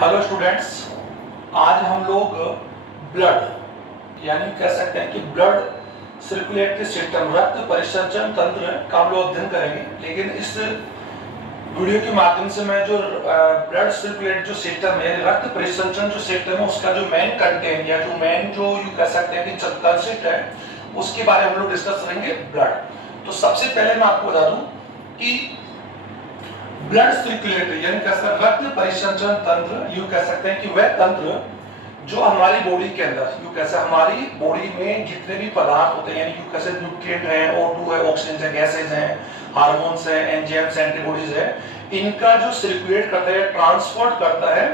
Hello students, आज हम लोग ब्लड यानी कह सकते हैं कि ब्लड सर्कुलेटरी सिस्टम रक्त परिसंचरण तंत्र का हम लोग अध्ययन करेंगे। लेकिन इस वीडियो के माध्यम से मैं जो ब्लड सर्कुलेट जो सिस्टम है, रक्त परिसंचरण जो सिस्टम है, उसका जो मेन कंटेंट या जो मेन जो यू कह सकते हैं कि कंसेप्ट है, उसके बारे में हम लोग डिस्कस करेंगे ब्लड। तो सबसे पहले मैं आपको बता दूं कि ब्लड सर्कुलेटरी यानी रक्त परिसंचरण तंत्र, यू कह सकते हैं कि वह तंत्र जो हमारी बॉडी के अंदर यू कैसे हमारी बॉडी में जितने भी पदार्थ होते हैं, यानी यू कैसे न्यूट्रिएंट है, O2 है, ऑक्सीजन है, गैसेज हैं, हार्मोन्स हैं, एंजाइम्स, एंटीबॉडीज है, इनका जो सर्कुलेट करता है, ट्रांसपोर्ट करता है,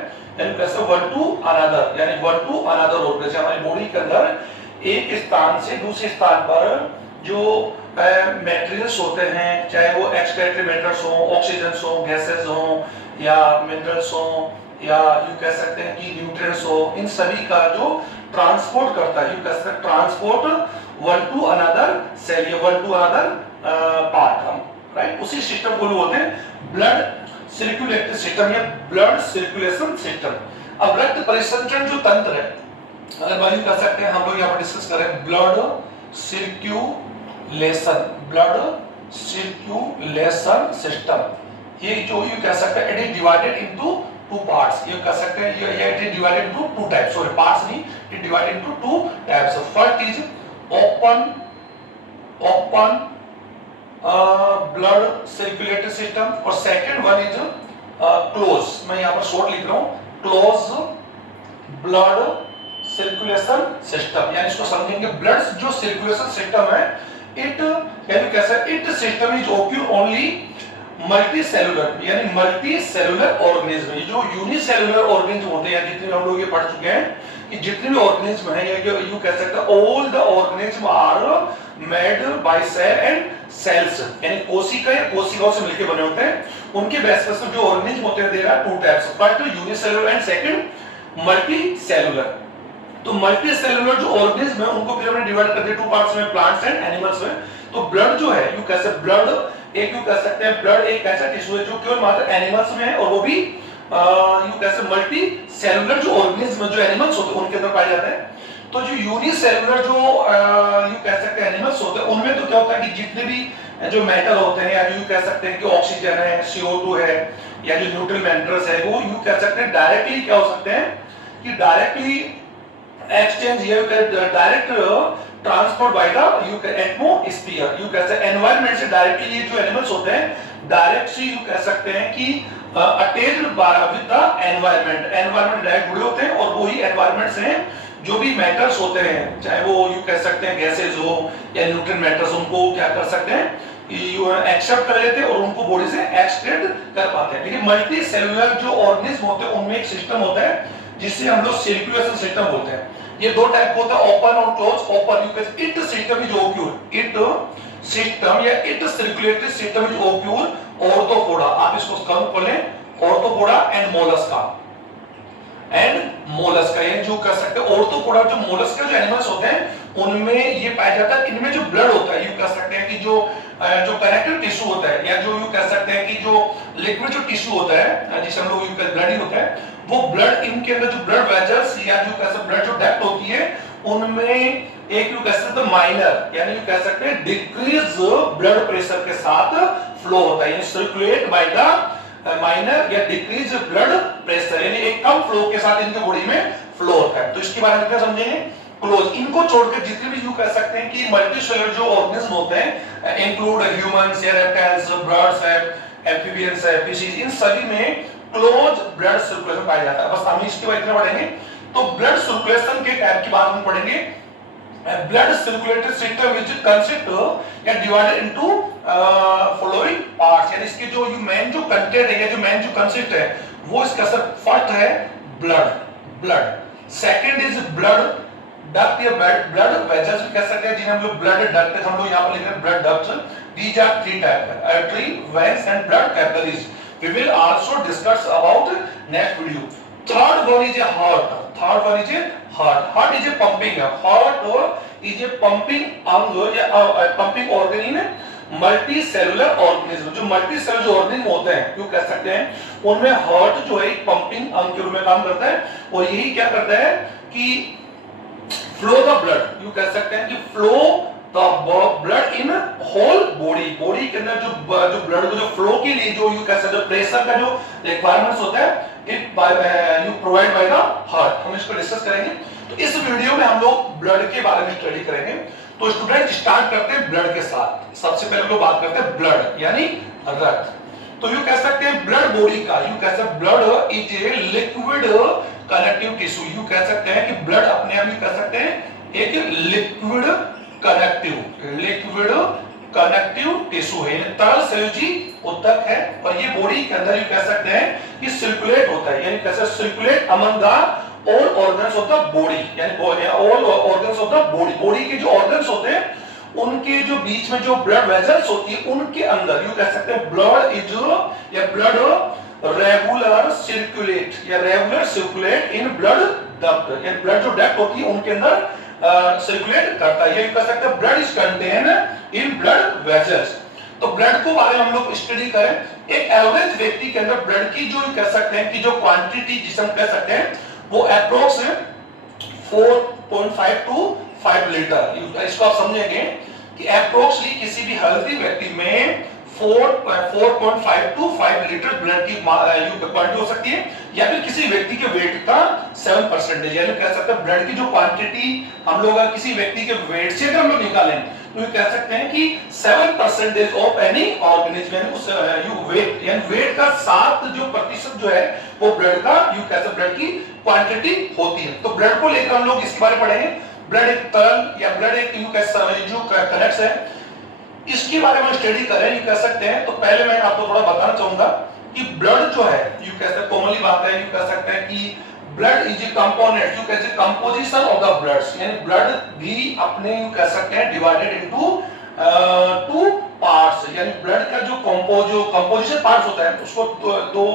यानी कैसे वन टू अनदर, यानी वन टू अनदर ऑर्गन, हमारी बॉडी के अंदर एक स्थान से दूसरे स्थान पर जो मैटेरियल्स होते हैं, चाहे वो एक्सक्रीटरी मैटर्स हो, ऑक्सीजन हो, गैसेस हो, या मिनरल्स हो, या यू कह सकते हैं कि न्यूट्रिएंट्स हो, इन सभी का जो ट्रांसपोर्ट करता है, यू कह सकते हैं transport one to another cell या one to another part, right. उसी सिस्टम को बोलते हैं ब्लड सर्कुलेटरी सिस्टम या ब्लड सर्कुलेशन सिस्टम। अब रक्त परिसंचरण जो तंत्र है, अगर बात कर सकते हैं हम लोग यहाँ पर डिस्कस करें blood circulation, blood circulation system, ये जो यू कह सकते हैं it is divided into two parts, ये कह सकते हैं ये it is divided into two types, sorry parts नहीं, it divided into two types. First is open blood circulatory system और सेकंड वन इज क्लोज, मैं यहाँ पर शॉर्ट लिख रहा हूँ, क्लोज ब्लड सर्कुलेशन सिस्टम। यानी इसको समझेंगे ब्लड जो सर्कुलेशन सिस्टम है, इट यानी कैसा, it system is occur only multi cellular, यानी मल्टी सेलुलर ऑर्गेनिज्म। जो यूनिसेलुलर ऑर्गेनिज्म होते हैं, जितने हम लोग ये पढ़ चुके हैं कि जितने भी ऑर्गेनिज्म हैं, या जो यू कह सकते हैं all the organism are made by cell and cells, यानी कोशिका या कोशिकाओं से मिलकर बने होते हैं। उनके बेस पर जो ऑर्गेनिज्म होते हैं there are two types, first unicellular and second multicellular. तो मल्टी सेलुलर जो ऑर्गेनिज्म है उनको फिर हमने डिवाइड कर दिया टू पार्ट्स में, प्लांट्स एंड एनिमल्स में। तो ब्लड जो है, यू कैसे ब्लड एक यू कह सकते हैं ब्लड एक ऐसा टिश्यू है जो केवल मात्र एनिमल्स में है, और वो भी यू कैसे मल्टी सेलुलर जो ऑर्गेनिज्म जो एनिमल्स होते हैं उनके अंदर पाए जाते हैं। तो जो यूनिसेलुलर जो यू कह सकते हैं एनिमल्स होते हैं, उनमें तो क्या होता है कि जितने भी जो मेटल होते हैं, या यू कह सकते हैं कि ऑक्सीजन है, CO2 है, या जो न्यूट्रल मेटल्स है, वो यू कह सकते हैं डायरेक्टली क्या हो सकते हैं कि डायरेक्टली एक्सचेंज या direct transport by the you atmosphere, you कह सकते हैं एनवायरनमेंट से डायरेक्टली ये जो एनिमल्स होते हैं डायरेक्टली यू कह सकते हैं कि attached with the environment direct जुड़े होते हैं, और वही एनवायरनमेंट से जो भी मैटर्स होते हैं, चाहे वो यू कह सकते हैं गैसेज हो या न्यूट्रिएंट मैटर्स, उनको क्या कर सकते हैं यू एक्सेप्ट कर लेते हैं और उनको बॉडी से एक्सक्रीट कर पाते हैं। लेकिन मल्टी सेलुलर जो ऑर्गेनिज्म होते हैं उनमें एक सिस्टम होता है जिसे हम लोग सर्कुलेशन सिस्टम बोलते हैं। ये दो टाइप होता है, ओपन और क्लोज। ओपन यू कैसे it system is occur, it system या it circulatory system is occur arthropoda, आप इसको कम कर लें ऑर्थोपोडा एंड मोलस्का, ये जो कर सकते हैं ऑर्थोपोडा जो मोलस्का जो एनिमल्स होते हैं उनमें ये पाया जाता है। इनमें जो ब्लड होता है, यू कह सकते हैं कि जो कनेक्टिव टिश्यू होता है, या जो यू कह सकते हैं कि जो लिक्विड जो टिश्यू होता है जिसे हम लोग ब्लड ही होता है, वो ब्लड इनके अंदर जो ब्लड वेजल्स या जो कह सकते ब्लड जो डक्ट होती है उनमें एक यू कह सकते हैं माइनर, यानी यू कह सकते हैं डिक्रीज ब्लड प्रेशर के साथ फ्लो होता है, यानी सर्कुलेट बाय द माइनर या डिक्रीज ब्लड प्रेशर, यानी एक कम फ्लो के साथ इनके बॉडी में फ्लो होता है। तो इसके बारे में क्या समझेंगे, क्लोज। इनको छोड़कर जितने भी यू कह सकते हैं कि मल्टी सेलुलर जो ऑर्गेनिज्म होते हैं, इंक्लूड ह्यूमंस या रेप्टाइल्स, बर्ड्स है, एम्फीबियंस है, फिशेस, इन सभी में क्लोज ब्लड सर्कुलेशन पाया जाता है। बस हम इसके बारे में पढ़ेंगे। तो ब्लड सर्कुलेशन के टाइप की बात हम पढ़ेंगे। Blood circulatory system which consist या डिवाइडेड इनटू फॉलोइंग पार्ट्स, यानी इसके जो मेन जो कंटेंट है या जो मेन जो कंसिस्ट है वो इसका सब फर्स्ट है blood, second is blood duct या ब्लड वेजल्स भी कह सकते हैं, जिन्हें हम लोग ब्लड डक्ट हम लोग यहां पर लिख रहे हैं blood ducts. These are three type, artery, veins and blood capillaries. We will also discuss about next video. Third one is a heart. Heart is a pumping. Heart is a pumping pumping organ in multi cellular organism. जो multi cellular जो organism होते हैं, क्यों कह सकते हैं, उनमें heart जो है पंपिंग अंग के रूप में काम करता है, और यही क्या करता है कि फ्लो द ब्लड, यू कह सकते हैं कि flow the blood in whole body. Body के अंदर जो ब्लड को जो फ्लो के लिए जो यू कह सकते हैं प्रेशर का जो रिक्वायरमेंट्स होता है, it you provide by the heart. हम इसको डिस्कस करेंगे। तो इस वीडियो में हम लोग ब्लड के बारे में स्टडी करेंगे। तो स्टूडेंट स्टार्ट करते हैं ब्लड के साथ। सबसे पहले लोग बात करते हैं ब्लड यानी रक्त। तो यू कह सकते हैं ब्लड बॉडी का, यू कह सकते हैं blood is a liquid connective tissue. You कह सकते हैं कि ब्लड अपने आप, यू कह सकते हैं एक लिक्विड कनेक्टिव टिश्यू है, तरल संयोजी ऊतक है, और ये बॉडी के अंदर यू कह सकते हैं कि सर्कुलेट होता है, यानी कैसे circulate among the all organs of the body, यानी all organs of the body. Body के जो ऑर्गन्स होते हैं उनके जो बीच में जो ब्लड वेसल्स होती है उनके अंदर यू कह सकते हैं ब्लड इज या blood regular circulate in blood duct, यानी ब्लड जो डक्ट होती है उनके अंदर सर्कुलेट करता है। ये कह सकते हैं blood is contain in blood vessels. तो ब्लड को बारे में हम लोग स्टडी करें। एक एवरेज व्यक्ति के अंदर ब्लड की जो कह सकते हैं कि जो क्वांटिटी जिसे हम कह सकते हैं वो अप्रोक्स 4.5 टू 5 लीटर। इसको आप समझेंगे कि अप्रोक्सली किसी भी हेल्दी व्यक्ति में 4.5 टू 5 लीटर ब्लड की क्वांटिटी हो सकती है, या फिर किसी व्यक्ति के वेट का 7%, यानी कह सकते हैं ब्लड की जो क्वांटिटी हम लोग किसी व्यक्ति के वेट से अगर हम लोग निकालें तो ये कह सकते हैं कि 7% ऑफ एनी ऑर्गेनिज्म, यानी उस वेट, यानी वेट का 7% जो है वो ब्लड का यू कह सकते ब्लड की क्वांटिटी होती है। तो ब्लड को लेकर हम लोग इसके बारे में पढ़ेंगे। ब्लड एक तरल या ब्लड एक यू कह जो कनेक्ट्स है, इसके बारे में स्टडी करें यू कह सकते हैं। तो पहले मैं आपको थोड़ा बताना चाहूंगा कि ब्लड जो है यू कह सकते कॉमनली बात है, यू कह सकते हैं कि blood is A component, you कह सकते कंपोजिशन ऑफ द ब्लड्स, यानी ब्लड भी अपने यू कह सकते हैं डिवाइडेड इनटू 2 पार्ट्स, यानी ब्लड का जो कंपोजिशन पार्ट्स होता है उसको दो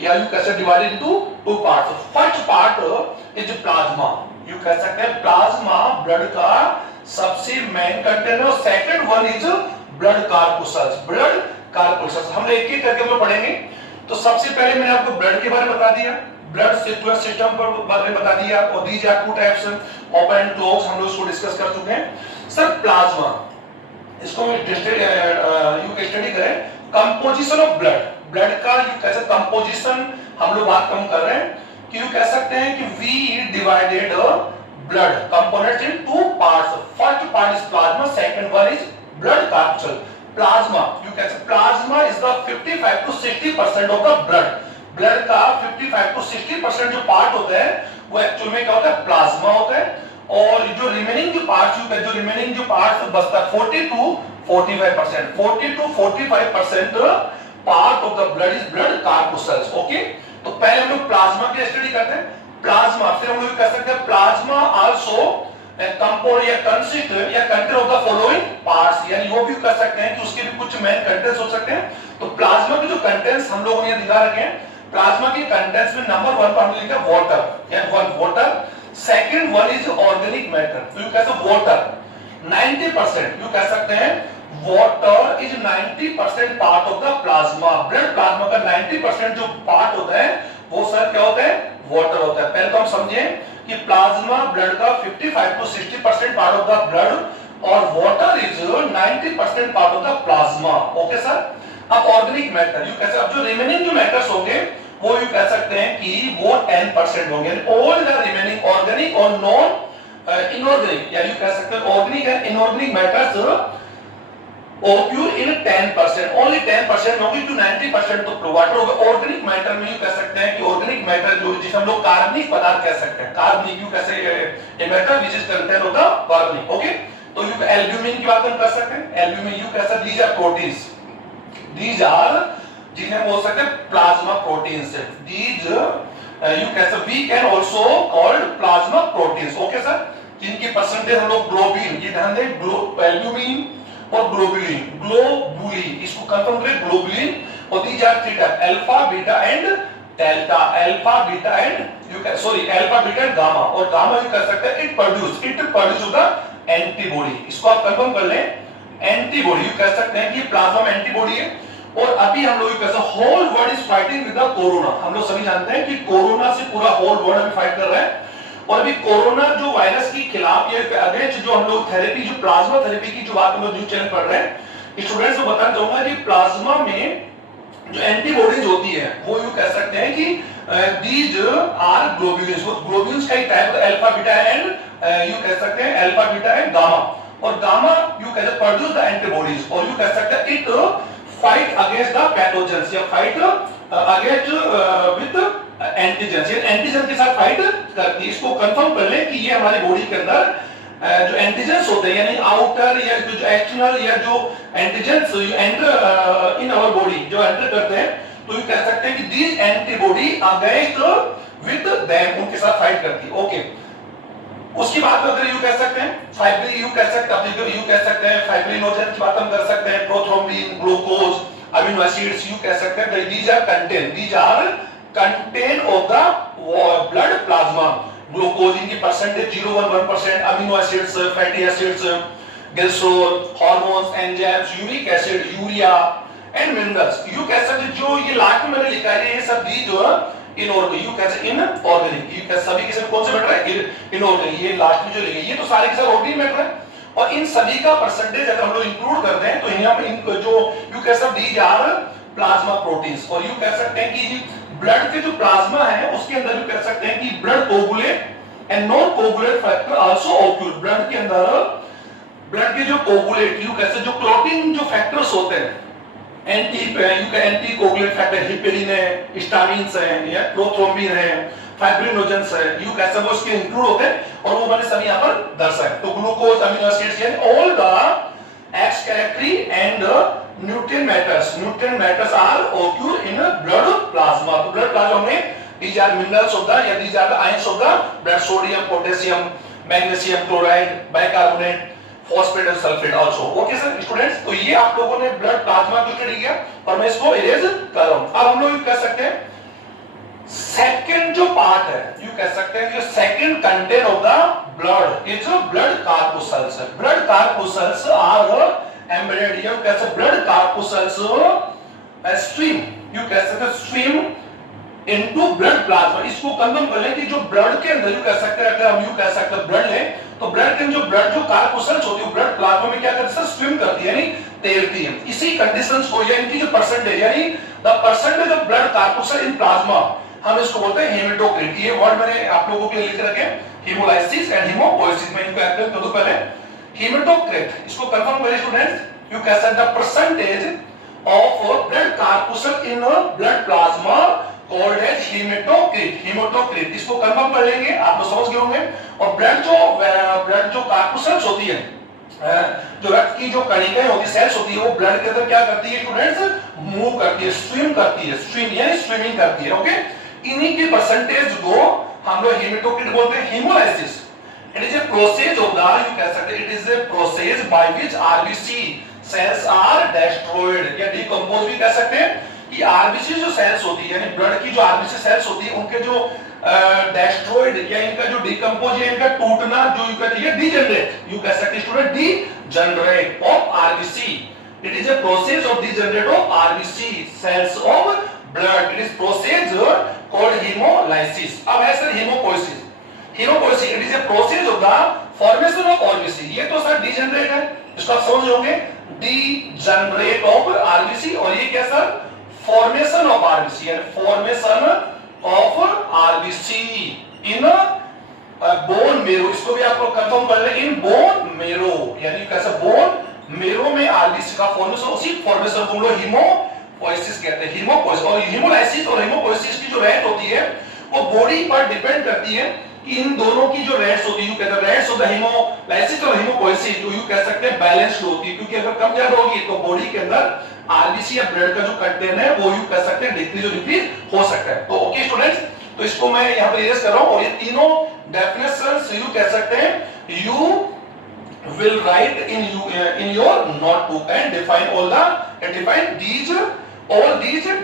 या यू कह सकते divided into 2 parts. First part is plasma, you कह सकते हैं प्लाज्मा ब्लड का सबसे मेन कंटेंट है। Second one is blood corpuscles. हम एक एक करके हम पढ़ेंगे। तो सबसे पहले मैंने आपको ब्लड के बारे में बता दिया, ब्लड सर्कुलर सिस्टम पर बारे में बता दिया, और these are 2 types, open and close, हम लोग इसको डिस्कस कर चुके हैं। सर प्लाज्मा, इसको हम यू स्टडी करें। कंपोजिशन ऑफ ब्लड का यू कैसे कंपोजिशन हम लोग बात कम कर रहे हैं कि यू कह सकते हैं कि we divided blood components in 2 parts. First part is plasma, second one is blood corpuscle. Plasma, you can say plasma is the 55 to 60% of the blood का 55 टू 60% जो पार्ट होता है वो एक्चुअल में क्या होता है, प्लाज्मा होता है। और जो रिमेनिंग जो पार्ट्स बचता है 40 to 45% part of the blood is blood corpuscles. Okay, तो पहले हम लोग प्लाज्मा की स्टडी करते हैं। प्लाज्मा, फिर हम लोग कह सकते हैं प्लाज्मा आल्सो कंपोज या कंसिस्ट या contain of the following parts, यानी वो भी कर सकते हैं कि उसके भी कुछ मेन कंटेंट्स हो सकते हैं। तो प्लाज्मा के जो कंटेंट्स हम लोगों ने दिखा रखे हैं, प्लाज्मा के कंटेंट्स में नंबर 1 पर हमने लिखा वाटर, यानी water. Second one is organic matter, तो यू कह सकते वाटर 90%, यू कह सकते हैं water is 90% part of the plasma. Blood plasma का 90% जो पार्ट होता है वो सर क्या होता है, वाटर होता है। पहले तो हम समझे कि प्लाज्मा ब्लड का 55 to 60% part of the blood और water is 90% part of the plasma. Okay sir. अब ऑर्गेनिक मैटर, यू कैसे, अब जो रिमेनिंग जो मैटर्स होंगे वो यू कह सकते हैं कि वो 10% होंगे। ऑल द रिमेनिंग ऑर्गेनिक और नॉन इनऑर्गेनिक, यानी यू कह सकते हैं organic and inorganic matters occur in 10%, only 10% होगी to 90% तो वाटर होगा। ऑर्गेनिक मैटर में यू कह सकते हैं कि ऑर्गेनिक मैटर जो जिसे हम लोग कार्बनिक पदार्थ कह सकते हैं, कार्बनिक यू कैसे ये मैटर विच इज कंटेन होगा कार्बनिक। ओके, तो यू एल्ब्यूमिन की बात हम कर सकते हैं। एल्ब्यूमिन यू कह सकते these are proteins, these are जिन्हें बोल सकते हैं प्लाज्मा प्रोटीन्स। दीज यू कह सकते we can also called plasma proteins. Okay sir, जिनकी परसेंटेज हम लोग ग्लोबिन, ये ध्यान दें, एल्ब्यूमिन और ग्लोबुलिन, इसको कंफर्म करें ग्लोबुलिन। और these are 3 type, alpha beta and delta, alpha beta and alpha beta and gamma. और गामा यू कर सकते हैं इट प्रोड्यूस द एंटीबॉडी, इसको आप कंफर्म कर लें। एंटीबॉडी, यू कह सकते हैं कि प्लाज्मा में एंटीबॉडी है। और अभी हम लोग कह सकते हैं whole world is fighting with the corona. हम लोग सभी जानते हैं कि कोरोना से पूरा होल वर्ल्ड अभी फाइट कर रहा है। और अभी कोरोना जो वायरस के खिलाफ ये अगेंस्ट जो हम लोग थेरेपी, जो प्लाज्मा थेरेपी की जो बात हम लोग न्यूज़ चैनल पढ़ रहे हैं, स्टूडेंट्स को बताना चाहूंगा कि प्लाज्मा में जो एंटीबॉडीज होती है वो यू कह सकते हैं कि दीज आर ग्लोब्यूल्स। वो ग्लोब्यूल्स का ही टाइप है, अल्फा बीटा एंड यू कह सकते हैं अल्फा बीटा एंड गामा। और gamma you can produce the antibodies, और यू कह सकते हैं it fight against the pathogens या फाइट अगेंस्ट विद एंटीजेंस, ये एंटीजन के साथ फाइट करती है। इसको कंफर्म कर लें कि ये हमारी बॉडी के अंदर जो एंटीजेंस होते हैं यानी आउटर या जो एक्सटर्नल या जो antigens enter in our body जो एंटर करते हैं, तो यू कह सकते हैं कि these antibody against with them, उनके साथ फाइट करती है। ओके, उसकी बात अगर यू कह सकते हैं फाइब्रिन, यू कह सकते हैं यू कह सकते हैं फाइब्रिनोजन की बात हम कर सकते हैं, prothrombin, glucose, amino acids, you कह सकते हैं these are content of the blood plasma. Glucose इनकी percentage 0.1%, amino acids, fatty acids, glycerol, hormones, enzymes, uric acid, urea and minerals. You कह सकते जो ये लास्ट में मैंने लिखा है ये सब दी जो इनऑर्गेनिक, यू कैसे इनऑर्गेनिक, ये कैसे सभी किसी कौन से मैटर है इनऑर्गेनिक, ये लास्ट में जो लिखे ये तो सारे के सारे ऑर्गेनिक मैटर है। और इन सभी का परसेंटेज अगर हम लोग इंक्लूड करते हैं तो यहाँ पे इनको जो यू कह सकते दीज आर प्लाज्मा प्रोटीन्स। और यू कह सकते हैं कि ब्लड के जो प्लाज्मा है उसके अंदर यू कह सकते हैं कि blood coagulate and non coagulate factor also occur. Blood के अंदर ब्लड के जो कोगुलेट यू कैसे जो क्लॉटिंग जो फैक्टर्स होते हैं, एंटी कोगुलेट फैक्टर हिपेरिन है, हिस्टामिन्स है या प्रोथ्रोम्बिन है, फाइब्रिनोजेंस है, यू कैसे वो इसके इंक्लूड होते हैं और वो मैंने सभी यहां पर दर्शाए। तो ग्लूकोज, अमीनो एसिड्स यानी all the excretory and nutrient matters are occur in blood plasma। तो blood plasma में these are minerals of the या these are the ions of the blood, sodium, potassium, magnesium, chloride, bicarbonate, phosphate and sulfate also। Okay sir students, तो ये आप लोगों ने blood plasma को study किया और मैं इसको इरेज कर रहा हूं। अब हम लोग कह सकते हैं सेकंड जो पार्ट है यू कह सकते हैं जो second content of the blood is blood corpuscles. Blood corpuscles are embedded here कैसे blood corpuscles stream, you कह सकते हैं stream into blood plasma। इसको कंफर्म कर लें कि जो ब्लड के अंदर यू कह सकते हैं, अगर हम यू कह सकते हैं ब्लड लें तो ब्लड के जो ब्लड जो कार्पुसल्स होती है ब्लड प्लाज्मा में क्या करती है स्विम करती है यानी तैरती है। इसी कंडीशंस को या इनकी जो परसेंटेज यानी the percentage of blood corpuscle in plasma हम इसको बोलते हैं हेमेटोक्रिट। ये वर्ड मैंने आप लोगों के लिए लिख रखे हेमोलाइसिस एंड हेमोपोइसिस। मैं इनको एक्सप्लेन कर दूं पहले। हेमेटोक्रिट इसको कंफर्म करें students, you can say the percentage of blood corpuscle in blood plasma called as hematocrit. Hematocrit इसको कंफर्म कर लेंगे, आप लोग समझ गए होंगे। और ब्लड जो कार्पुसल्स होती है, जो रक्त की जो कणिकाएं होती है, सेल्स होती है, वो ब्लड के अंदर क्या करती है स्टूडेंट्स, मूव करती है, स्विम करती है, स्विम यानी स्विमिंग करती है। ओके, इन्हीं की परसेंटेज को हम लोग हेमेटोक्रिट बोलते हैं। Haemolysis it is a process of the you can say it is a process by which RBC cells are destroyed या decompose भी कह सकते हैं कि RBC जो cells होती है यानी ब्लड की जो RBC cells होती है उनके जो destroyed या इनका जो decompose या इनका टूटना जो यू कहते हैं degenerate, यू कह सकते हैं student degenerate of RBC। it is a process of degenerate of RBC cells of blood, it is process called hemolysis। अब है sir hemopoiesis। Hemopoiesis it is a process of the formation of RBC. ये तो sir degenerate है, इसको आप समझ लोगे, degenerate of RBC. और ये क्या सर, फॉर्मेशन ऑफ आरबीसी यानी formation of RBC in bone marrow. इसको भी आप लोग कंफर्म कर ले, इन बोन मेरो यानी कैसा बोन मेरो में आरबीसी का फॉर्मेशन, उसी फॉर्मेशन को हम लोग हेमोपोइसिस कहते हैं। हेमोपोइसिस और हेमोलाइसिस और हेमोपोइसिस की जो रेट होती है वो बॉडी पर डिपेंड करती है कि इन दोनों की जो रेट्स होती है, यू कहते हैं रेट्स ऑफ द हेमोलाइसिस और हेमोपोइसिस, तो यू कह सकते हैं बैलेंस्ड होती है। क्योंकि अगर कम ज्यादा होगी तो बॉडी के अंदर आरबीसी या ब्लड का जो कंटेंट है वो यू कह सकते हैं डिक्रीज और इंक्रीज हो सकता है। तो ओके स्टूडेंट्स, तो इसको मैं यहां पर इरेज कर रहा हूं और ये तीनों डेफिनेशंस यू कह सकते हैं you will write in your notebook and define these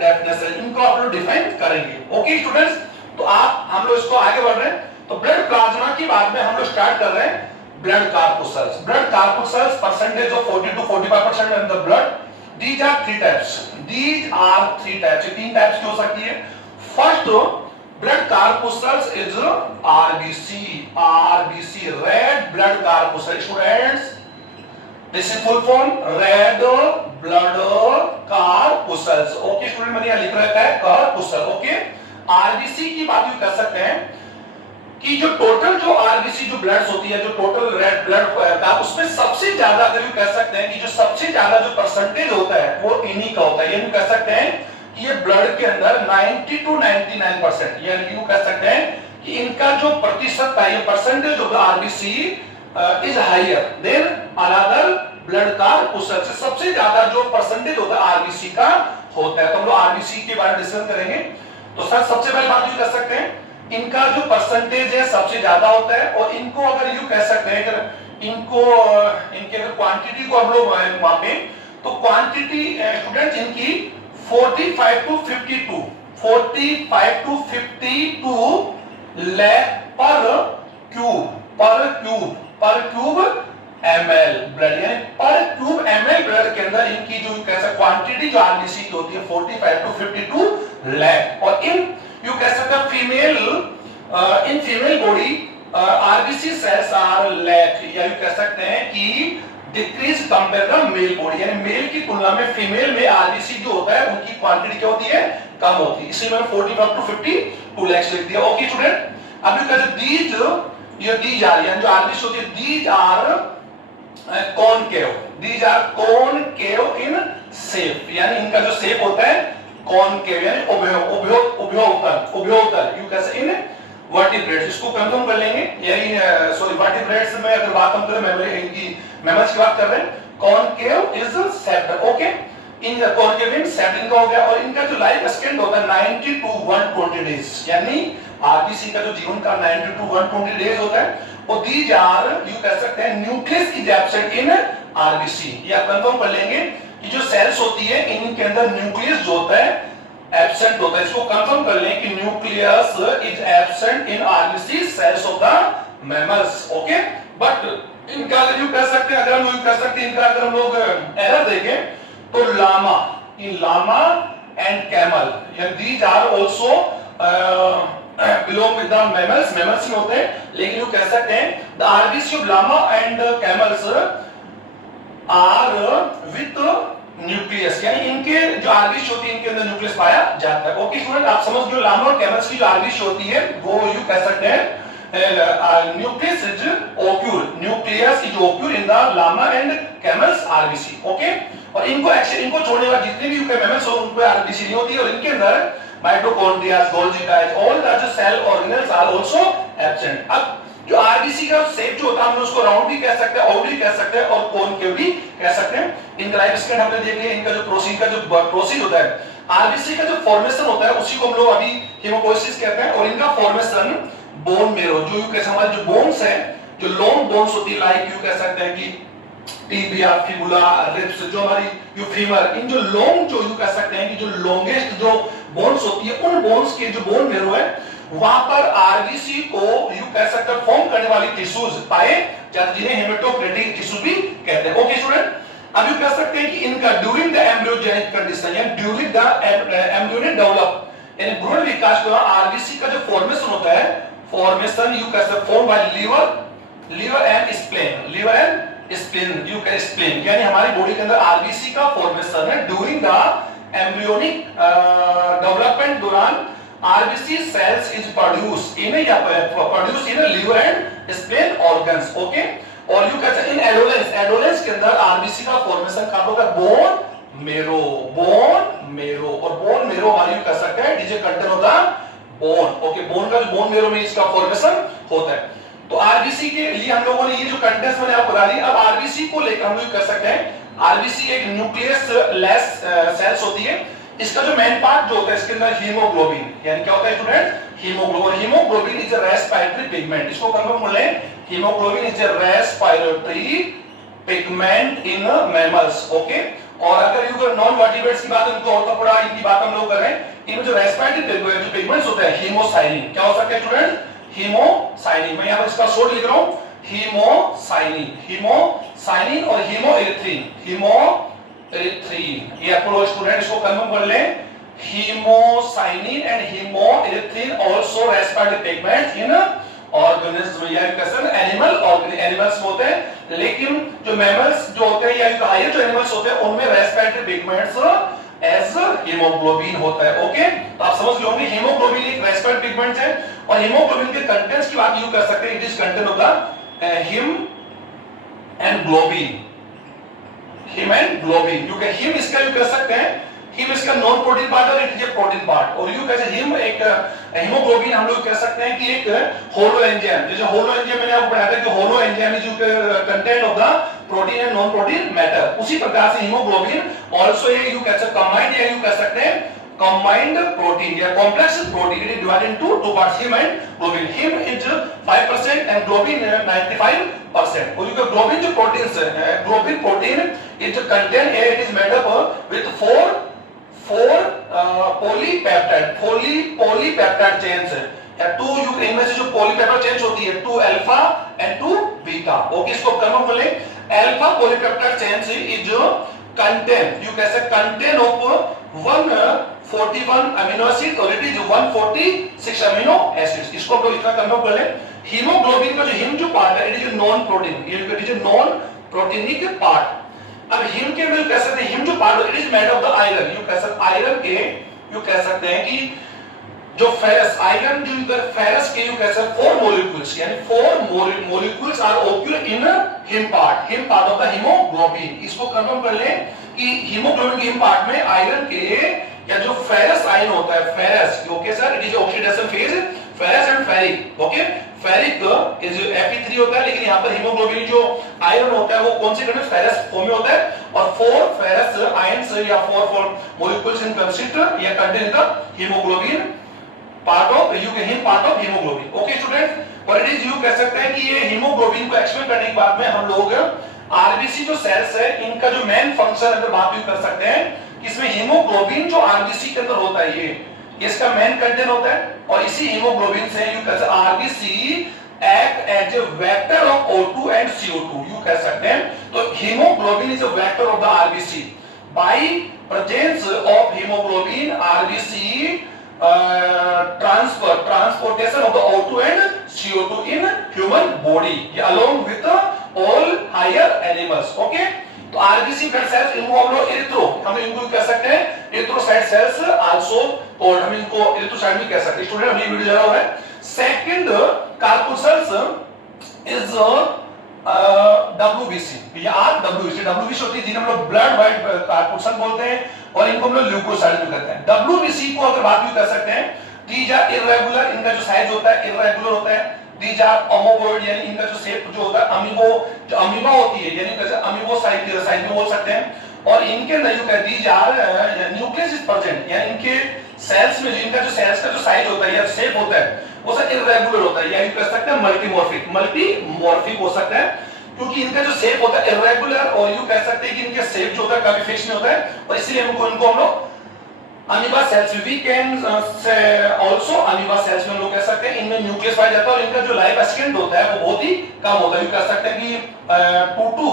definition, इनको आप लोग डिफाइन करेंगे। ओके स्टूडेंट्स, तो आप हम लोग इसको आगे बढ़ रहे हैं। तो ब्लड प्लाज्मा की बात में हम लोग स्टार्ट कर रहे हैं। blood corpuscles. Blood corpuscles percentage of 40 to 45% in the blood. These are three types. These are three types. तीन types की हो सकती है. First, blood corpuscles is RBC. RBC, red blood corpuscle. Students, this is full form, red blood corpuscles. Okay, student मैंने यहाँ लिख रखा है corpuscle. Okay, RBC की बात भी कर सकते हैं कि जो टोटल जो आरबीसी जो ब्लड्स होती है, जो टोटल रेड ब्लड का, उसमें सबसे ज्यादा अगर यू कह सकते हैं कि जो सबसे ज्यादा जो परसेंटेज होता है वो इन्हीं का होता है. ये कह सकते हैं कि ये ब्लड के अंदर 90 to 99%, यानी यू कह सकते हैं कि इनका जो प्रतिशत है, ये percentage of the RBC is higher than another blood corpuscle. सबसे ज्यादा जो परसेंटेज होता है आरबीसी का होता है. तो हम लोग आरबीसी के बारे में डिस्कस करेंगे. तो सर सबसे पहले बात यू कर सकते हैं, इनका जो परसेंटेज है सबसे ज्यादा होता है, और इनको अगर यू कह सकते हैं अगर इनको इनके अगर क्वांटिटी को हम लोग मापें तो क्वांटिटी स्टूडेंट्स इनकी 45 to 52 lakh पर क्यूब ml ब्लड, यानी पर क्यूब ml ब्लड के अंदर इनकी जो कैसा क्वांटिटी जो आरबीसी की होती है 45 to 52 लाख. और इन यू कह सकते हैं female in female body RBC cells are lack, या यू कह सकते हैं कि decrease compare to male body, यानी मेल की तुलना में फीमेल में आरबीसी जो होता है उनकी क्वांटिटी क्या होती है, कम होती है. इसलिए मैंने 45 to 52 लाख लिख दिया. ओके स्टूडेंट, अब यू कहते दीज आर, यानी जो आरबीसी होती है these are concave in shape, यानी इनका जो शेप होता है कॉनकेव, यानी उभयोत्तल यू कैसे इन वर्टिब्रेट्स. इसको कंफर्म कर लेंगे, यानी सॉरी वर्टिब्रेट्स में अगर बात हम करें मैमल्स की बात कर रहे हैं, concave is shaped. Okay, in concave in shaped इनका हो गया. और इनका जो लाइफ स्पैन होता है 90 to 120 डेज, यानी आरबीसी का जो जीवन का 90 to 120 डेज होता है. और दीज आर यू कह सकते हैं nucleus is absent in RBC. या कंफर्म कर लेंगे कि जो सेल्स होती है इनके अंदर न्यूक्लियस जो होता है एब्सेंट होता है. इसको कंफर्म कर लें कि nucleus is absent in RBC cells of the mammals. Okay, but इनका अगर यू कह सकते हैं, अगर हम यू कह सकते हैं इनका अगर हम लोग एरर देखें तो लामा एंड कैमल, यानी these are also belong with the mammals ही होते हैं, लेकिन यू कह सकते हैं the RBC of llama and camels are with nucleus, यानी इनके जो RBC होती है इनके अंदर न्यूक्लियस पाया जाता है. ओके स्टूडेंट, आप समझ गए llama और camels की जो RBC होती है वो यू कह सकते हैं nucleus is occur in the llama and camels RBC. Okay, और इनको छोड़ने वाले जितने भी मैमल्स हो उनको RBC नहीं होती है, और इनके अंदर mitochondria, Golgi guys, all the cell organelles are also absent. अब जो आरबीसी का शेप जो होता है हम उसको राउंड भी कह सकते हैं, ओवल भी कह सकते हैं, और कॉनकेव भी कह सकते हैं. इनका लाइफ स्पैन हमने देख लिया. इनका जो प्रोसीड होता है आरबीसी का जो फॉर्मेशन होता है उसी को हम लोग अभी हीमोपोइसिस कहते हैं. और इनका फॉर्मेशन बोन मेरो, जो यू कैसे हमारे जो बोन्स है, जो लॉन्ग बोन्स होती है, लाइक यू कह सकते हैं कि टिबिया, फिबुला, रिब्स, जो हमारी यू फीमर, इन जो लॉन्ग जो यू कह सकते हैं कि जो लॉन्गेस्ट जो बोन्स होती है, उन बोन्स के जो बोन मेरो है वहां पर आरबीसी को यू कह सकते हैं फॉर्म करने वाली टिश्यूज पाए जाते, जिन्हें हेमेटोक्रेटिक टिश्यू भी कहते हैं. ओके स्टूडेंट, अब यू कह सकते हैं कि इनका ड्यूरिंग द एम्ब्रियोजेनिक कंडीशन, यानी ड्यूरिंग द एम्ब्रियोनिक डेवलप, यानी भ्रूण विकास के दौरान आरबीसी का जो फॉर्मेशन होता है, फॉर्मेशन यू कह सकते form by liver and spleen you कह स्प्लेन, यानी हमारी बॉडी के अंदर आरबीसी का फॉर्मेशन है ड्यूरिंग द एम्ब्रियोनिक डेवलपमेंट दौरान. RBC cells is produce in liver and spleen organs. Okay, और यू कहते हैं इन एडोलेंस के अंदर आरबीसी का फॉर्मेशन कहां होगा, बोन मेरो, और बोन मेरो हमारी यू कह सकते हैं डीजे कंटेंट होता बोन. ओके, बोन का जो बोन मेरो में इसका फॉर्मेशन होता है. तो आरबीसी के लिए हम लोगों ने ये जो कंटेंट्स मैंने आपको बता दी. अब आरबीसी को लेकर हम लोग कह सकते हैं आरबीसी एक न्यूक्लियस लेस सेल्स होती है. इसका जो मेन पार्ट जो होता है इसके अंदर हीमोग्लोबिन, यानी क्या होता है student, haemoglobin is a respiratory pigment. इसको कंफर्म कर लें, haemoglobin is a respiratory pigment in mammals. Okay, और अगर यू नॉन वर्टिब्रेट्स की बात उनको और थोड़ा इनकी बात हम लोग कर रहे हैं, इनमें जो रेस्पिरेटरी जो पिगमेंट्स होते हैं हीमोसाइनिन, क्या हो सकता है स्टूडेंट, हीमोसाइनिन. मैं यहां पर इसका शॉर्ट लिख रहा हूं, हीमोसाइनिन और हीमोएरिथ्रिन। ये आप लोग स्टूडेंट इसको कंफर्म कर लें, hemocyanin and hemerythrin also respiratory pigments in organism, या एनिमल्स होते हैं, लेकिन जो मैमल्स जो होते हैं या हायर जो एनिमल्स होते हैं उनमें रेस्पिरेटरी पिगमेंट्स एज हीमोग्लोबिन होता है। ओके, तो आप समझ लोगे हीमोग्लोबिन एक रेस्पिरेटरी पिगमेंट है और हीमोग्लोबिन के कंटेंट्स की बात यूं कर सकते हैं, it is content of the him and globin. Him इसका यू कह सकते हैं, हिम इसका नॉन प्रोटीन पार्ट और it is A protein part, और यू कैसे हिम एक हीमोग्लोबिन हम लोग कह सकते हैं कि एक होलो एंजाइम, जैसे होलो एंजाइम मैंने आपको बताया था कि holo enzyme is content of the protein and non protein matter, उसी प्रकार से हीमोग्लोबिन आल्सो ये यू कैसे कंबाइंड, या यू कह सकते हैं combined protein या complex protein, it is divided into two parts, heme and globin. Heme is 5% and globin 95%. और जो globin जो proteins है, globin protein is contain, it is made up with four polypeptide chains या to, इनमें से जो polypeptide chains होती है 2 alpha and 2 beta. ओके, इसको कंफर्म कर लें, alpha polypeptide chains is contain, you can say contain of 141 amino acids और it is 146 amino acids. इसको हम लोग इतना कंफर्म कर लें। हीमोग्लोबिन का जो हिम जो पार्ट है, it is non protein, it is non proteinic part. अब हिम के में कह सकते हैं, हिम जो part it is made of the iron, you कह सकते आयरन के, यू कह सकते हैं कि जो फेरस आयरन जो इधर फेरस के, यू कह सकते 4 molecules, यानी 4 molecules are occur in haem part of the haemoglobin. इसको कंफर्म कर लें कि हीमोग्लोबिन के हिम पार्ट में आयरन के या जो फेरस आयन होता है, ferrous, okay sir, it is oxidation phase, ferrous and ferric. Okay, ferric is Fe3 होता है, लेकिन यहां पर हीमोग्लोबिन जो आयरन होता है वो कौन से फॉर्म में, फेरस फॉर्म में होता है, और 4 फेरस आयंस या 4 molecules in consist या contain the hemoglobin part of hemoglobin. Okay student, और इट इज यू कह सकते हैं कि ये हीमोग्लोबिन को एक्सप्लेन करने के बाद में हम लोग आरबीसी जो सेल्स है इनका जो मेन फंक्शन अगर बात भी कर सकते हैं, इसमें हीमोग्लोबिन जो आरबीसी के अंदर होता है ये इसका मेन कंटेंट होता है, और इसी हीमोग्लोबिन से यू कह सकते RBC act as a vector of O2 and CO2, you कह सकते हैं। तो haemoglobin is a vector of the RBC, by presence of haemoglobin RBC transportation of the O2 and CO2 in human body along with all higher animals. Okay, तो RBC blood cells इनको हम लोग हम इनको कह सकते हैं erythrocyte cells also called, हम इनको erythrocyte भी कह सकते हैं। स्टूडेंट अभी वीडियो चला हुआ है। सेकंड कार्पुसल्स इज WBC या WBC होती है जिन्हें हम लोग ब्लड वाइट कार्पुसल बोलते हैं, और इनको हम लोग ल्यूकोसाइट भी कहते हैं। WBC को अगर बात भी कर सकते हैं, दीज आर इर्रेगुलर, इनका जो साइज होता है इर्रेगुलर होता है। दीज आर अमोबॉइड, यानी इनका जो शेप जो होता है अमीबो, जो अमीबा होती है यानी कैसे अमीबो साइज में बोल सकते हैं। और इनके अंदर यू कह these are nucleus is present, यानी इनके सेल्स में इनका जो सेल्स का जो साइज होता है या शेप होता है वो सब इर्रेगुलर होता है, या यू कह सकते हैं मल्टीमॉर्फिक हो सकता है, क्योंकि इनका जो शेप होता है इर्रेगुलर, और यू कह सकते हैं कि इनका शेप जो होता है कभी फिक्स नहीं होता है, और इसलिए इनको हम लोग amoeba cells we can also amoeba cells में हम लोग कह सकते हैं इनमें न्यूक्लियस पाया जाता है, और इनका जो लाइफ एक्सटेंट होता है वो बहुत ही कम होता है, यू कह सकते हैं कि 2 to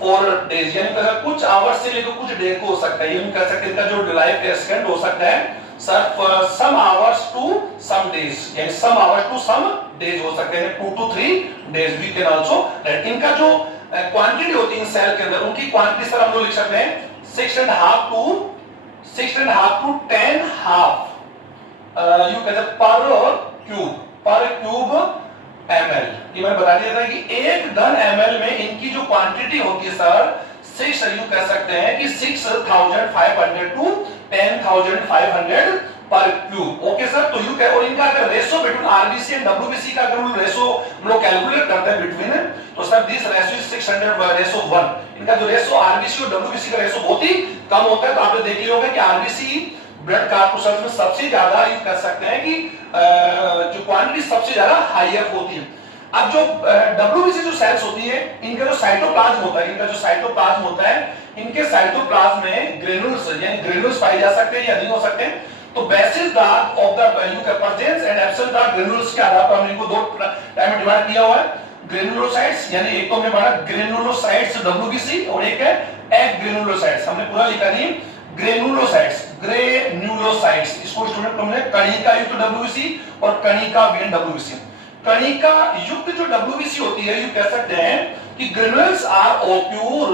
4 डेज, यानी कुछ आवर्स से लेकर कुछ डे को हो सकता है, ये हम कह सकते हैं इनका जो लाइफ एक्सटेंट हो सकता है some hours to some days, यानी some hours to some days हो सकते हैं, 2 to 3 days we can also write। इनका जो क्वांटिटी होती है सेल के अंदर, उनकी क्वांटिटी सर हम लोग लिख सकते हैं 6.5 to 10 half यू कहते हैं पर क्यूब ml। ये मैंने बता दिया था कि 1 घन ml में इनकी जो क्वांटिटी होती है सर 6, यू कह सकते हैं कि 6500 to 10,500 पर क्यूब। ओके सर, तो यू कह, और इनका अगर ratio between RBC and WBC का अगर रेशो हम लोग कैलकुलेट करते हैं बिटवीन, तो सर दिस रेशो इज 600:1। इनका जो रेशो आरबीसी और डब्ल्यूबीसी का रेशो बहुत ही कम होता है, तो आपने देख लिया होगा कि आरबीसी ब्लड कार्पुसल्स में सबसे ज्यादा यू कह सकते हैं कि जो क्वांटिटी सबसे ज्यादा हाईयर होती है। अब जो डब्ल्यूबीसी जो सेल्स होती है इनका जो साइटोप्लाज्म होता है, इनके साइटोप्लाज्म में ग्रेन्यूल्स यानी ग्रेन्यूल्स पाए जा सकते हैं या नहीं हो सकते हैं। तो basis dark of the value का presence and absence dark granules के आधार पर हमने इनको 2 टाइम में डिवाइड किया हुआ है। ग्रेनुलोसाइट्स, यानी एक तो हमने पढ़ा ग्रेनुलोसाइट्स WBC और एक है एग्रेनुलोसाइट्स, हमने पूरा लिखा नहीं ग्रेनुलोसाइट्स, ग्रेनुलोसाइट्स। इसको स्टूडेंट हमने कणिका युक्त WBC और कणिका विहीन WBC। कणिका युक्त जो WBC होती है, यू कह सकते हैं कि granules are occur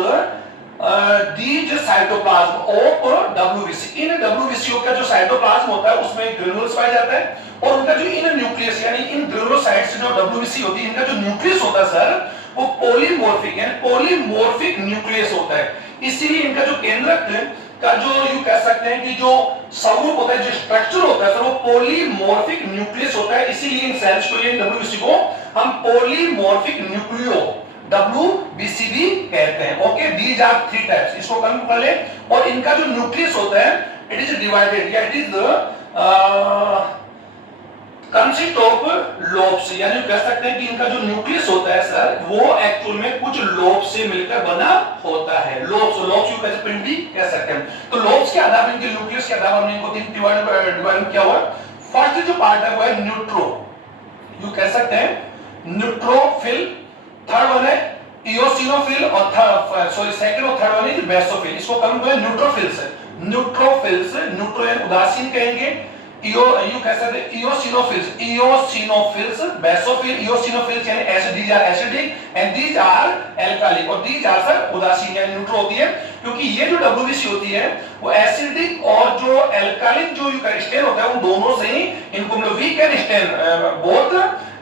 these cytoplasm of WBC। इन WBC का जो साइटोप्लाज्म होता है उसमें ग्रेनुल्स पाया जाता है, और उनका जो इन न्यूक्लियस यानी इन ग्रेनुलोसाइट्स जो WBC होती है, इनका जो न्यूक्लियस होता है सर वो पॉलीमॉर्फिक यानी पॉलीमॉर्फिक न्यूक्लियस होता है। इसीलिए इनका जो केंद्रक का जो यू कह सकते हैं कि जो स्वरूप होता है, जो स्ट्रक्चर होता है सर वो पॉलीमॉर्फिक न्यूक्लियस होता है। इसीलिए इन सेल्स को, इन WBC को हम पॉलीमॉर्फिक न्यूक्लियो WBC भी कहते हैं। Okay, these are three types, इसको कंफर्म कर ले। और इनका जो न्यूक्लियस होता है इट इज डिवाइडेड या it is consist of lobes, यानी कह सकते हैं कि इनका जो न्यूक्लियस होता है सर वो एक्चुअल में कुछ लोब्स से मिलकर बना होता है। लोब्स यू कैसे पिंडी कह सकते हैं। तो लोब्स के आधार पर, इनके न्यूक्लियस के आधार पर हमने इनको तीन डिवाइड किया हुआ। फर्स्ट जो पार्ट है वो है न्यूट्रो, यू कह सकते हैं न्यूट्रोफिल। थर्ड वन है इओसिनोफिल और सेकंड और थर्ड वन है बेसोफिल। इसको कम करें न्यूट्रोफिल्स। न्यूट्रोफिल्स, न्यूट्रो यानी उदासीन कहेंगे, यू कह सकते हैं इओसिनोफिल्स, बेसोफिल, इओसिनोफिल्स यानी acid, these are acidic and these are alkalic, और दीज आर सर उदासीन यानी न्यूट्रो होती है। क्योंकि ये जो WBC होती है वो एसिडिक और जो एल्कालिक जो स्टेन होता है उन दोनों से ही इनको मतलब we can stain both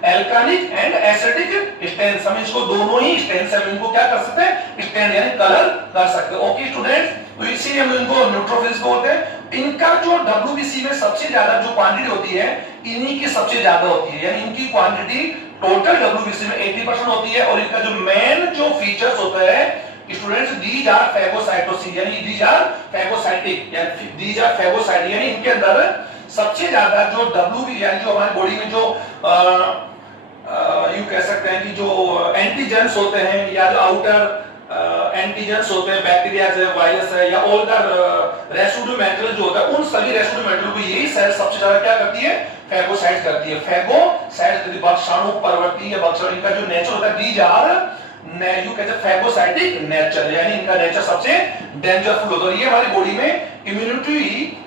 alkalic and acidic stains, हम इसको दोनों ही स्टेन्स हम इनको क्या कर सकते हैं, स्टेन यानी कलर कर सकते हैं। ओके स्टूडेंट्स, तो इसीलिए हम इनको न्यूट्रोफिल्स बोलते हैं। इनका जो WBC में सबसे ज्यादा जो क्वांटिटी होती है इन्हीं की सबसे ज्यादा होती है, यानी इनकी क्वांटिटी टोटल WBC में 80% होती है। और इनका जो मेन जो फीचर्स होता है स्टूडेंट्स, दीज आर फैगोसाइटोसिस यानी दीज आर फैगोसाइटिक यानी दीज आर फैगोसाइटिक, यानी इनके अंदर सबसे ज्यादा जो WBC यानी जो हमारी बॉडी में जो यू कह सकते हैं कि जो एंटीजेंस होते हैं या जो आउटर एंटीजेंस होते हैं, बैक्टीरिया है, वायरस है, या ऑल द रेसिड्यू मेटेरियल जो होता है, उन सभी रेसिड्यू मेटेरियल को यही सेल सबसे ज्यादा क्या करती है, फैगोसाइट करती है। फैगोसाइट यदि भक्षाणु परवर्ती या भक्षण, इनका जो नेचर होता है दीज आर यू कहते हैं फैगोसाइटिक नेचर, यानी इनका नेचर सबसे डेंजरफुल होता है। ये हमारी बॉडी में इम्यूनिटी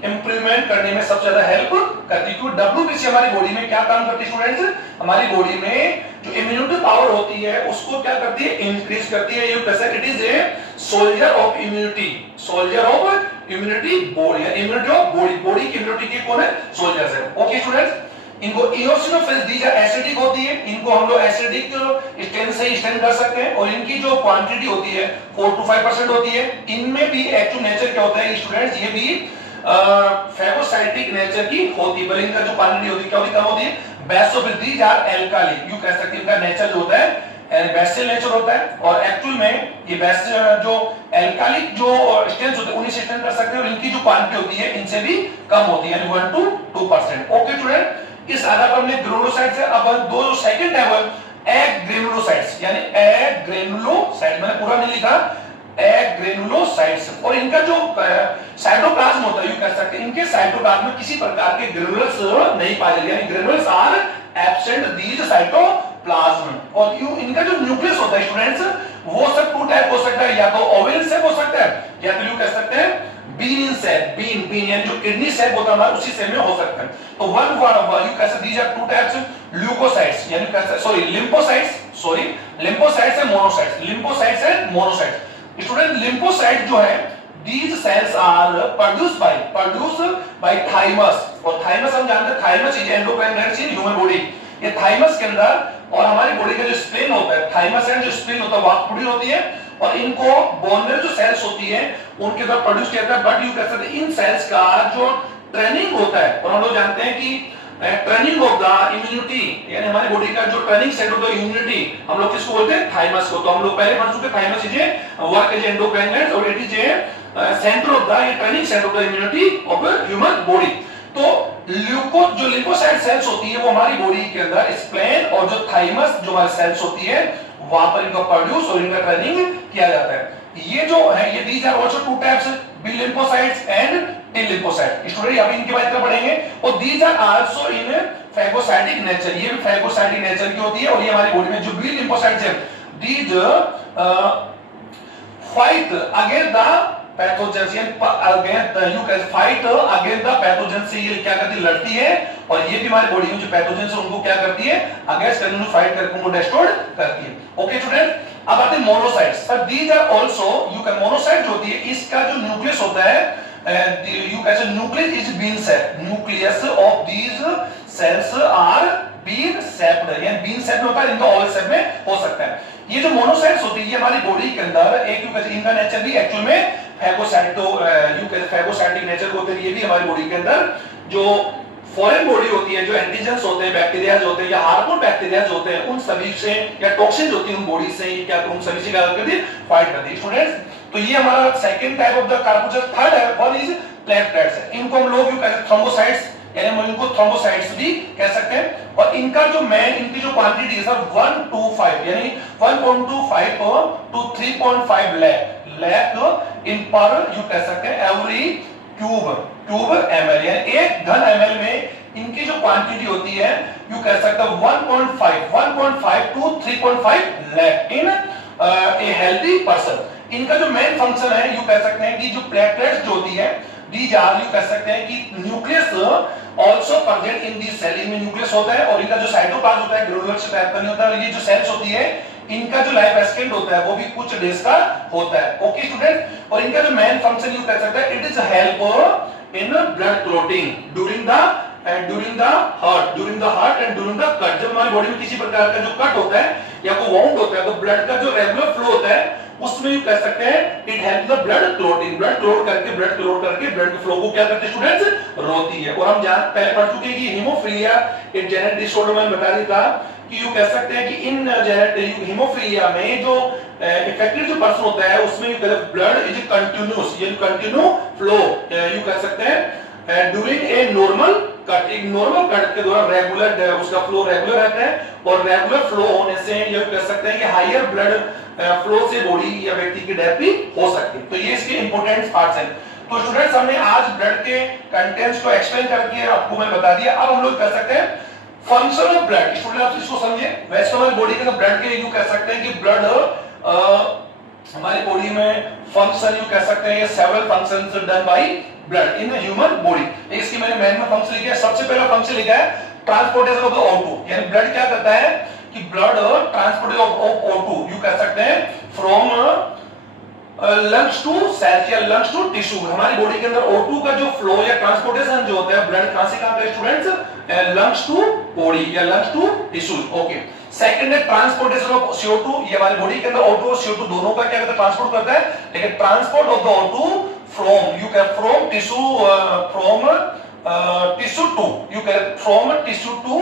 इंप्रूवमेंट करने में सबसे ज्यादा हेल्प करती है। क्योंकि WBC हमारी बॉडी में क्या काम करती है स्टूडेंट्स, हमारी बॉडी में जो इम्यूनिटी पावर होती है उसको क्या करती है, इंक्रीज करती है। यू कैसे, it is a soldier of immunity, soldier of immunity body, immunity of body, body की इम्यूनिटी की कौन है, सोल्जर्स है। ओके स्टूडेंट्स, इनको इओसिनोफिल्स दीज आर एसिडिक होती है, इनको हम लोग एसिडिक स्टेन से ही स्टेन कर सकते हैं। और इनकी जो क्वांटिटी होती है 4 to 5% होती है। इनमें भी एक्चुअल नेचर क्या होता है स्टूडेंट्स, ये भी फैगोसाइटिक नेचर की होती है, पर इनका जो क्वांटिटी होती है क्या होती है, कम होती है। बेसोफिल दीज आर एल्कालिक, यू कह सकते हैं इनका नेचर जो होता है बेसिल नेचर होता है। और एक्चुअल में ये बेस जो एल्कालिक जो स्टेन्स होते हैं उन्हीं से स्टेन कर सकते हैं, और इनकी जो क्वांटिटी होती है इनसे भी कम होती है, यानी 1 to 2%। ओके स्टूडेंट, इस आधार पर हमने ग्रेनुलोसाइट्स है। अब दो जो सेकंड है वो एग्रेनुलोसाइट्स, यानी एग्रेनुलोसाइट, मैंने पूरा नहीं लिखा, एग्रेनुलोसाइट्स। और इनका जो साइटोप्लाज्म होता है, यू कह सकते हैं इनके साइटोप्लाज्म में किसी प्रकार के ग्रेनुल्स नहीं पाए जाते, यानी granules are absent these cytoplasm. और यू इनका जो न्यूक्लियस होता है स्टूडेंट्स वो सब टू टाइप हो सकता है, या तो ओवल सेप हो सकता है, या तो यू कह सकते हैं बीन सेप, बीन यानी जो किडनी सेप होता है उसी सेप में हो सकता है। तो वन यू कैसे these are two types, leucocytes यानी कैसे sorry lymphocytes and monocytes, lymphocytes and monocytes. Student lymphocyte जो है these cells are produced by thymus, और thymus हम जानते हैं thymus is endocrine glands in human body। ये thymus के अंदर और हमारी बॉडी का जो स्प्लीन होता है, thymus एंड जो स्प्लीन होता है वाक्पुड़ी होती है, और इनको बोन में जो सेल्स होती है उनके द्वारा प्रोड्यूस किया जाता है। बट यू कह सकते हैं इन सेल्स का जो ट्रेनिंग होता है, और हम लोग जानते हैं कि ट्रेनिंग ऑफ द इम्यूनिटी, यानी हमारी बॉडी का जो ट्रेनिंग सेट होता है इम्यूनिटी, हम लोग किसको बोलते हैं, थाइमस को। तो हम लोग पहले पढ़ चुके thymus is a work as endocrine gland और it is a centre of the training centre of the immunity of human body. तो जो लिम्फोसाइट सेल्स होती है वो हमारी बॉडी के अंदर स्प्लेन और जो थाइमस जो हमारी सेल्स होती है वहां पर इनको प्रोड्यूस और इनका ट्रेनिंग किया जाता है। ये जो है ये these are also two types, B lymphocytes and in lymphocyte. Student यहाँ पे इनके बारे में पढ़ेंगे। और these are also in phagocytic nature, ये भी फैगोसाइटिक नेचर की होती है। और ये हमारी बॉडी में जो बी लिम्फोसाइट्स है these fight against the pathogens, you can fight against the pathogens से ये क्या करती है, लड़ती है। और ये भी हमारी बॉडी में जो पैथोजेंस है उनको क्या करती है, अगेंस्ट करने फाइट करके उनको डिस्ट्रॉय करती है। ओके स्टूडेंट, अब आते हैं monocytes. Sir these are also you can, monocyte जो होती है इसका जो न्यूक्लियस होता है, you can say nucleus is bean sac, nucleus of these cells are bean sapped, यानी bean sapped होता है, इनका ऑल सेप में हो सकता है। ये जो मोनोसाइट्स होती है ये हमारी बॉडी के अंदर एक, यू कैसे इनका नेचर भी एक्चुअल में फैगोसाइटो, यू कैसे फैगोसाइटिक नेचर होते हैं। ये भी हमारी बॉडी के अंदर जो फॉरेन बॉडी होती है, जो एंटीजेंस होते हैं, बैक्टीरियाज होते हैं या हार्मफुल बैक्टीरियाज होते हैं, उन सभी से या टॉक्सिन्स होती हैं उन बॉडी से, क्या उन सभी से क्या करती है, फाइट करती है। स्टूडेंट्स, तो ये हमारा second type of the corpuscles. Third है वन इज प्लेटलेट्स, इनको हम लोग कहते हैं थ्रोम्बोसाइट्स, यानी हम इनको थ्रोम्बोसाइट्स भी कह सकते हैं। और इनका जो मेन, इनकी जो क्वांटिटी है सर 125, यानी 1.25 टू 3.5 लैक इन पर, यू कह सकते हैं एवरी क्यूब ml, यानी एक घन ml में इनकी जो क्वांटिटी होती है, यू कह सकते हैं 1.5 to 3.5 lakh in a healthy person. इनका जो मेन फंक्शन है, यू कह सकते हैं कि जो प्लेटलेट्स जो होती है दीज आर, यू कह सकते हैं कि nucleus also present in the cell, इनमें न्यूक्लियस होता है। और इनका जो साइटोप्लाज्म होता है ग्रेनुलर टाइप का नहीं होता है। ये जो सेल्स होती है इनका जो लाइफ एक्सटेंड होता है वो भी कुछ डेज का होता है। ओके स्टूडेंट, और इनका जो मेन फंक्शन यू कह सकते हैं, it is help in blood clotting during the heart and during the cut. जब हमारी बॉडी में किसी प्रकार का जो कट होता है या कोई वाउंड होता है तो ब्लड का जो रेगुलर फ्लो होता है उसमें यू कह सकते हैं it help the blood clotting, blood clot करके ब्लड के फ्लो को क्या करते हैं स्टूडेंट्स, रोकती है। और हम पहले पढ़ चुके हैं कि हीमोफीलिया एक जेनेटिक डिसऑर्डर में बता रही था कि यू कह सकते हैं कि इन जेनेटिक हीमोफीलिया में जो इफेक्टेड जो पर्सन होता है उसमें यू कहते हैं ब्लड इज कंटीन्यूअस, यानी कंटिन्यू फ्लो, यू कह सकते हैं ड्यूरिंग ए नॉर्मल कट, एक नॉर्मल कट के दौरान रेगुलर उसका फ्लो रेगुलर रहता है। और रेगुलर फ्लो होने से ये कह सकते हैं कि हायर ब्लड फ्लो से बॉडी या व्यक्ति की डेथ भी हो सकती है। तो ये इसके इंपॉर्टेंट पार्ट्स हैं। तो स्टूडेंट्स, हमने आज ब्लड के कंटेंट्स को एक्सप्लेन करके आपको मैं बता दिया। अब हम लोग कह सकते हैं फंक्शन ऑफ ब्लड। स्टूडेंट आप इसको समझिए, वैसे हमारी बॉडी के ब्लड के यू कह सकते हैं कि ब्लड हमारी बॉडी में फंक्शन, यू कह सकते हैं ये several functions done by blood in human body. इसकी मैंने मेन में फंक्शन लिखा है। सबसे पहला फंक्शन लिखा है ट्रांसपोर्टेशन ऑफ द O2, यानी ब्लड क्या करता है कि blood transportation of O2, you कह सकते हैं फ्रॉम लंग्स टू सेल्स या लंग्स टू टिश्यू। हमारी बॉडी के अंदर O2 का जो फ्लो या ट्रांसपोर्टेशन जो होता है ब्लड कहां से कहां पे स्टूडेंट्स, लंग्स टू बॉडी या lungs to tissue. Okay, second है ट्रांसपोर्टेशन ऑफ CO2, ये हमारी बॉडी के अंदर O2 और CO2 दोनों का क्या करता है, ट्रांसपोर्ट करता है। लेकिन transport of the O2 from, you can from tissue, from tissue to, you can from tissue to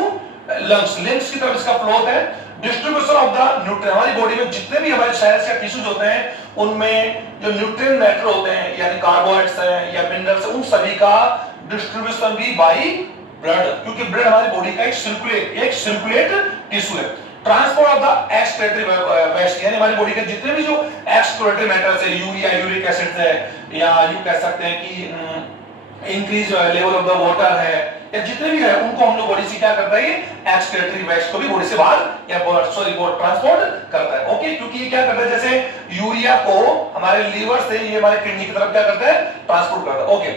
lungs की तरफ इसका फ्लो होता है। डिस्ट्रीब्यूशन ऑफ द न्यूट्रिएंट, हमारी बॉडी में जितने भी हमारे सेल्स या टिश्यूज होते हैं उनमें जो न्यूट्रिएंट मैटर होते हैं यानी कार्बोहाइड्रेट्स हैं या मिनरल्स, उन सभी का डिस्ट्रीब्यूशन भी बाय ब्लड, क्योंकि ब्लड हमारी बॉडी का एक सर्कुलेट टिश्यू है। Transport of the excretory waste, यानी हमारी बॉडी के जितने भी जो एक्सक्रीटरी मैटर्स है, यूरिया, यूरिक एसिड है, या यू कह सकते हैं कि increase level of the water है, या जितने भी है उनको हम लोग बॉडी से क्या करता है, ये एक्सक्रीटरी वेस्ट को भी बॉडी से बाहर या सॉरी ट्रांसपोर्ट करता है। ओके, क्योंकि ये क्या करता है, जैसे यूरिया को हमारे लीवर से ये हमारे किडनी की तरफ क्या करता है, ट्रांसपोर्ट करता है। Okay,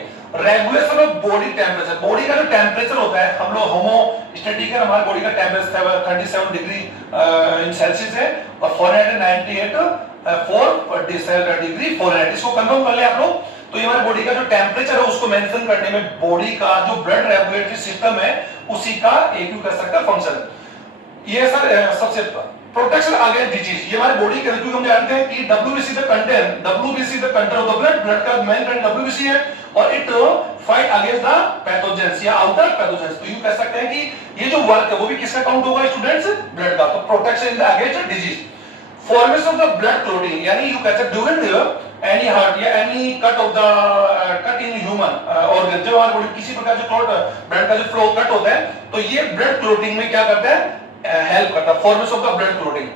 regulation of body temperature, body का जो टेम्परेचर होता है, हम लोग होमोस्टैटिक है, हमारे बॉडी का टेम्परेचर 37 डिग्री इन सेल्सियस है और 498 डिग्री फ़ारेनहाइट, इसको कंफर्म कर ले आप लोग। तो ये हमारे बॉडी का जो टेम्परेचर है उसको मेंशन करने में बॉडी का जो ब्लड रेगुलेटरी सिस्टम है उसी का एक यू कर सकता है फंक्शन। ये सर सबसे प्रोटेक्शन अगेंस्ट डिजीज, ये हमारे बॉडी के, क्योंकि हम जानते हैं कि WBC the content of the blood का मेन कंटेंट WBC है और it fight against the pathogens या आउटर पैथोजेंस। तो यू कह सकते हैं कि ये जो वर्क है वो भी किसका काउंट होगा स्टूडेंट्स, ब्लड का। तो protection in the against disease, formation of the blood clotting, यानी यू कह सकते ड्यूरिंग एनी हार्ट या any cut off the cut in human organ, जब हमारी बॉडी किसी प्रकार जो क्लॉट ब्लड का जो फ्लो कट होता है तो ये ब्लड क्लॉटिंग में क्या करता है, हेल्प करता है, formation of the blood clotting.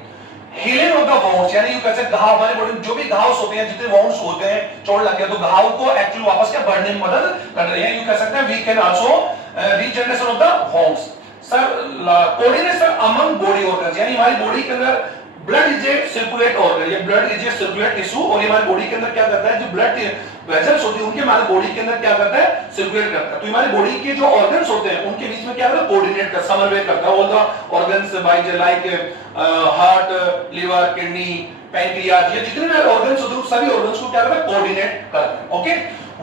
Healing of the wounds, यानी यू कह सकते घाव, हमारी बॉडी में जो भी घाव होते हैं, जितने वाउंड्स होते हैं, चोट लग गया तो घाव को एक्चुअली वापस क्या बढ़ने में मदद कर रही है। यू कह सकते हैं we can also regeneration of the wounds. Sir coordination among body organs, यानी हमारी बॉडी के अंदर blood is a circulate organ, ये blood is a circulate tissue, और ये हमारी बॉडी के अंदर क्या करता है, जो ब्लड वेसल्स होती है उनके हमारे बॉडी के अंदर क्या करता है, सर्कुलेट करता है। तो हमारी बॉडी के जो ऑर्गन्स होते हैं उनके बीच में क्या करता है, कोऑर्डिनेट करता, समन्वय करता है। All the organs by like heart, liver, kidney, pancreas, ये जितने भी ऑर्गन्स होते हैं सभी ऑर्गन्स को क्या करता है, कोऑर्डिनेट करता है। Okay,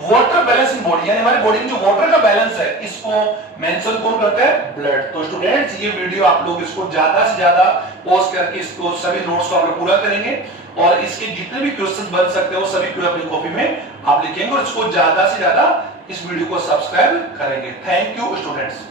water balance in body, यानी हमारी बॉडी में जो वाटर का बैलेंस है इसको मेंशन कौन करता है, ब्लड। तो स्टूडेंट्स ये वीडियो आप लोग इसको ज्यादा से ज्यादा पॉज करके इसको सभी नोट्स को आप लोग पूरा करेंगे, और इसके जितने भी क्वेश्चंस बन सकते हैं वो सभी अपनी कॉपी में आप लिखेंगे, और इसको ज्यादा से ज्यादा इस वीडियो को सब्सक्राइब करेंगे। Thank you students.